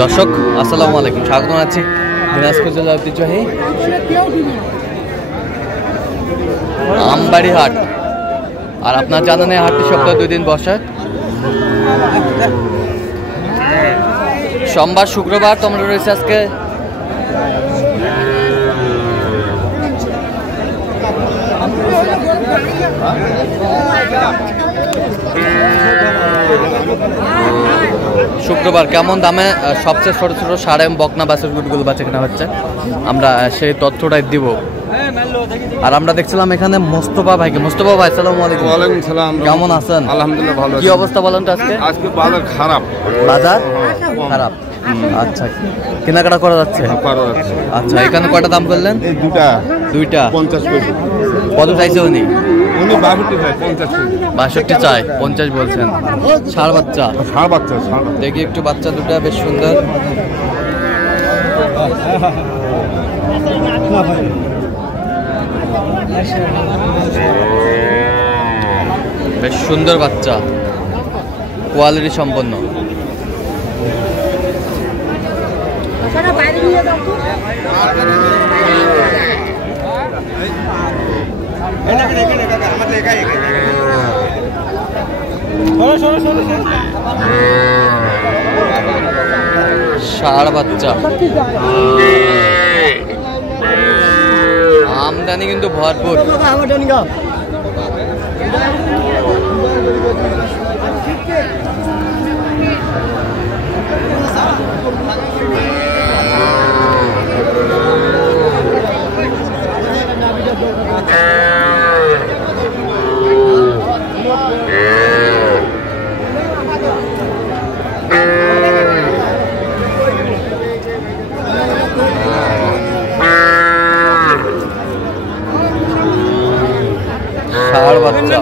দর্শক আসসালামু আলাইকুম, স্বাগত জানাচ্ছি দিনাজপুর জেলার ঐতিহ্যবাহী আমবাড়ি হাট। আর আপনার জানেন এই হাটটি সপ্তাহে 2 দিন বসে, সোমবার শুক্রবার। তো আমরা রয়েছে আজকে শুক্রবার। কেমন দামে সবচেয়ে ছোট ছোট সার এবং বকনা বাছুর গুটগুলো বাচ্চা কেনা হচ্ছে, আমরা সেই তথ্যটাই দিব। আর আমরা দেখছিলাম এখানে মোস্তফা ভাইকে। মোস্তফা ভাই আসসালামু আলাইকুম। ওয়ালাইকুম সালাম। কেমন আছেন? আলহামদুলিল্লাহ ভালো। কি অবস্থা বলেন তো আজকে? আজকে বাজার খারাপ। বাজার খারাপ, আচ্ছা। কেনাকাটা করা যাচ্ছে? আচ্ছা, এখানে কয়টা দাম করলেন? দুইটা 50 পয়সা। কত চাইছে উনি? 62 চাই, 50 বলছেন। ষাঁড় বাচ্চা? দেখি একটু, বাচ্চা দুটা বেশ সুন্দর। বেশ সুন্দর বাচ্চা, কোয়ালিটি সম্পন্ন। ষাঁড় বাচ্চা, আমদানি কিন্তু ভরপুর। ষাঁড় বাচ্চা,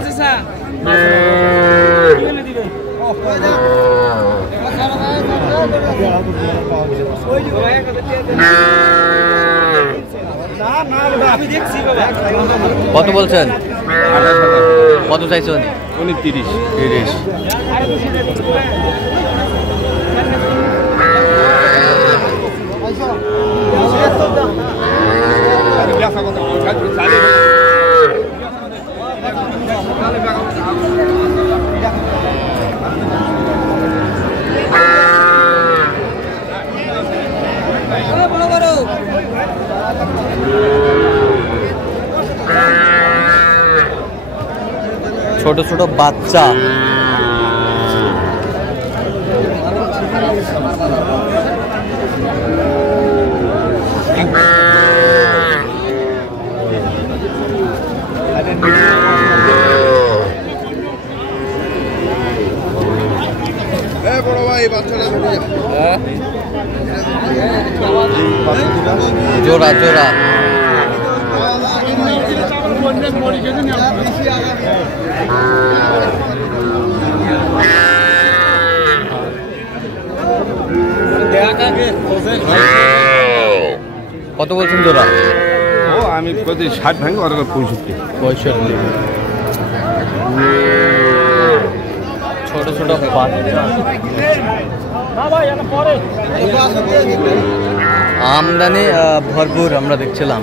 কত বলছেন? কত চাইছে উনি? 30। ছোট ছোট বাচ্চা, জোড়া জোড়া। কত বলছেন জোড়া? আমি 60 ভাঙি, ওরা 65। ছোট ছোট বাচ্চা, আমদানি ভরপুর আমরা দেখছিলাম।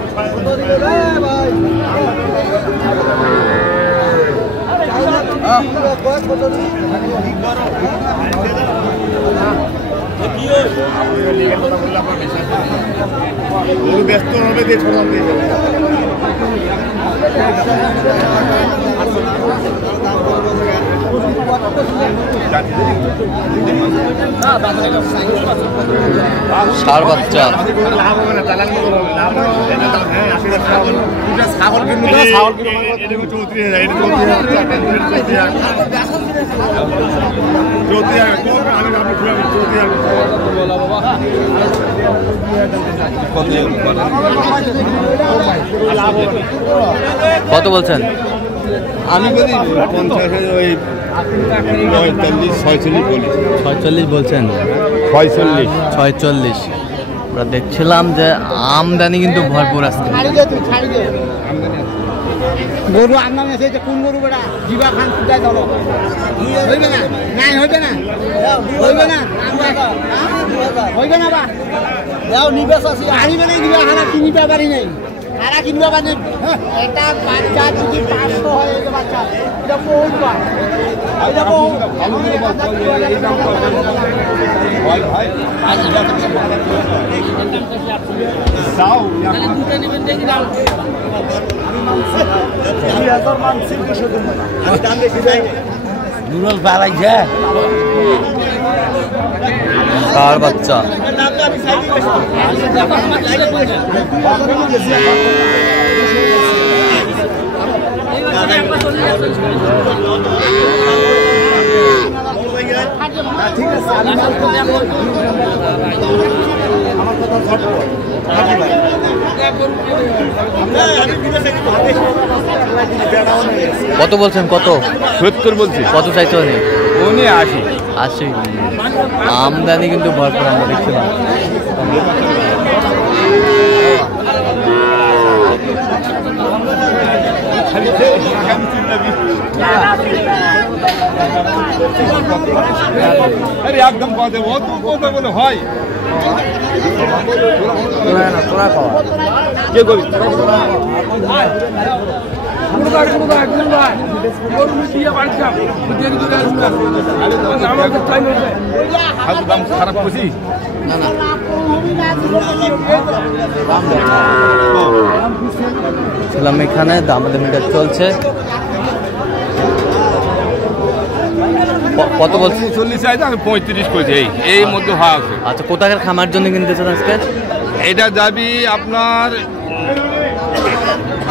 ব্যস্ত হবে ষাঁড় বাচ্চা, কত বলছেন? আমি বলি 50, ওই 46 বলছেন। 46। আমরা দেখছিলাম যে আমদানি কিন্তু ভরপুর আছে। গরু আপনার মেসে কোন গরু বেড়া জিবা খান কোথায় ধরো হইবে না নাই হইবে না হইবে না হইবে না বা যাও নিবেশ আছে আনিবে নাই জিবা খানা কিনিতে পারি নাই খানা কিনবা পারি এটা বাচ্চা যদি 500 হয় এই বাচ্চা এটা বহুত বা এটা বহুত ভাই ভাই দাও দুটো নেবেন দেখি দাও 2000 মান সিলকে শুধু আমি দাম বেশি যাই নুরুল বাড়াইছে ষাঁড় বাচ্চা ঠিক আছে কত বলছেন? কত 70 বলছি, কত চাইছো? উনি 80। 80। আমদানি কিন্তু ভরপুর আমরা দেখছিলাম। আরে একদম কথা ও তো কথা বলে হয় তোরা খাওয়া কে করি দাম খারাপ করছি না না ছিলাম এখানে দামাদামি মিটার চলছে। কত বলছি? 40 চাইছে, আমি 35 করেছি। এই মধ্যে হওয়া আছে। আচ্ছা, কোথাকার খামার জন্য কিনতেছেন আজকে? এটা যাবি আপনার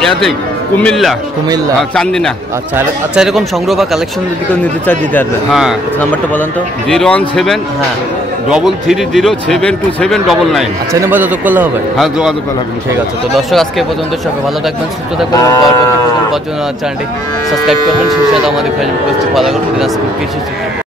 ইয়াতে কুমিল্লা, কুমিল্লা, চান্দিনা। আচ্ছা আচ্ছা, এরকম সংগ্রহ বা কালেকশন যদি কেউ নিতে চায় দিতে পারবেন? হ্যাঁ, নাম্বারটা বলেন তো। 017 হ্যাঁ 330 727 আচ্ছা, নাম্বার যত করলে হবে? হ্যাঁ, যোগাযোগ করা হবে। ঠিক আছে। তো দর্শক, আজকে এ পর্যন্ত। সবাই ভালো থাকবেন, সুস্থ থাকবেন এবং পরবর্তী চ্যানেলটি সাবস্ক্রাইব করবেন। সেই সাথে আমাদের ফেসবুক পেজটি ফলো করুন, দিনাজপুর কৃষি।